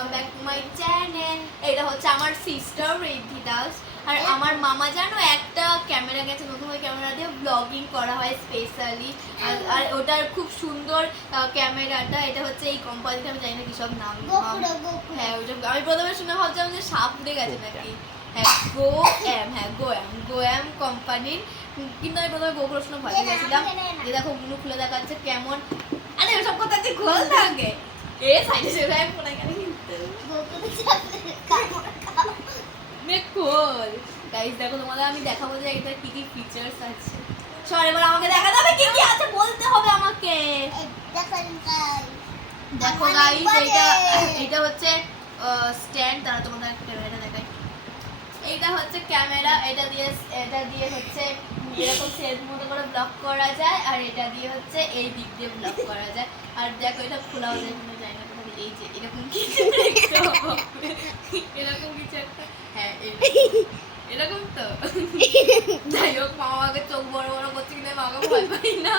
Welcome back to my channel. এটা হচ্ছে আমার সিস্টার রিদ্ধি দাস। আর আমার মামা জানো একটা ক্যামেরা গেছে, নতুন ওই ক্যামেরা দিয়ে ব্লগিং করা হয় স্পেশালি। আর ওটার খুব সুন্দর ক্যামেরাটা। এটা হচ্ছে এই কোম্পানিটা, আমি জানি না কি সব নাম। হ্যাঁ ওটা আমি প্রথমে শুনে ভাবছিলাম যে সাপ উড়ে গেছে নাকি। হ্যাঁ গোয়াম কোম্পানির। কিন্তু আমি প্রথমে গোগুলো শুনে ভয় গেছিলাম। যে দেখো গুলো খুলে দেখাচ্ছে কেমন। আরে ওসব কথা তুই খোল থাকে এ সাইডে সেটা পড়ে গেল কিন্তু খোল। গাইস দেখো তোমাদের আমি দেখাবো যে এটা কি কি ফিচার্স আছে। চল এবার আমাকে দেখা যাবে কি কি আছে, বলতে হবে আমাকে। দেখো গাইস এটা হচ্ছে স্ট্যান্ড। তারা তোমাদের ক্যামেরাটা দেখাই। এইটা হচ্ছে ক্যামেরা। এটা দিয়ে হচ্ছে এরকম সেট মতো করে ব্লক করা যায়। আর এটা দিয়ে হচ্ছে এই দিক দিয়ে ব্লক করা যায়। আর দেখো এটা খোলাও যায় কোনো যায় না। এই যে এরকম কিছু এরকম কিছু একটা। হ্যাঁ এরকম তো। যাই হোক মামাকে চোখ বড় বড় করছে কিন্তু মামাকে ভয় পাই না।